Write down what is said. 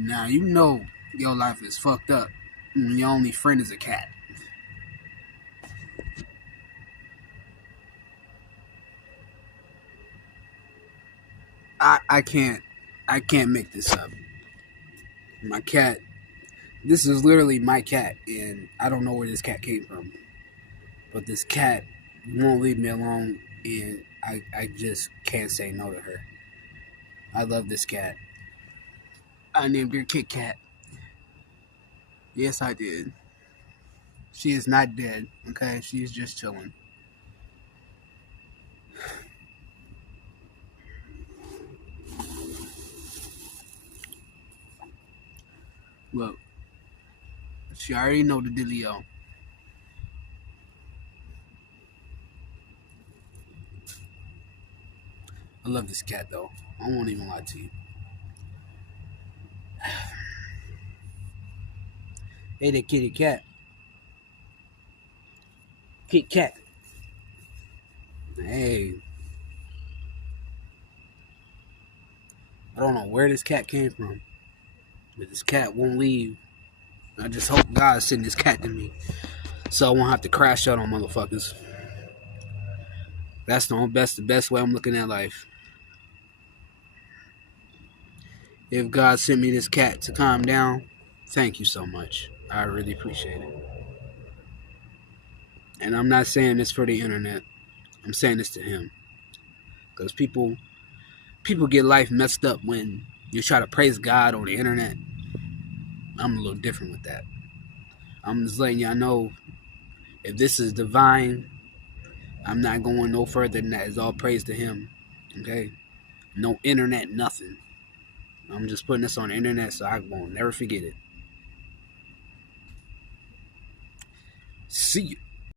Now you know your life is fucked up when your only friend is a cat. I can't make this up. My cat. This is literally my cat, and I don't know where this cat came from. But this cat won't leave me alone, and I just can't say no to her. I love this cat. I named her Kit Kat. Yes, I did. She is not dead, okay? She's just chilling. Look, she already know the dealio. I love this cat, though. I won't even lie to you. Hey there, kitty cat. Kit Kat. Hey, I don't know where this cat came from, but this cat won't leave. I just hope God send this cat to me, so I won't have to crash out on motherfuckers. That's the best way I'm looking at life. If God sent me this cat to calm down, thank you so much. I really appreciate it. And I'm not saying this for the internet. I'm saying this to him. Because people get life messed up when you try to praise God on the internet. I'm a little different with that. I'm just letting y'all know if this is divine, I'm not going no further than that. It's all praise to him. Okay? No internet, nothing. I'm just putting this on the internet so I won't never forget it. See you.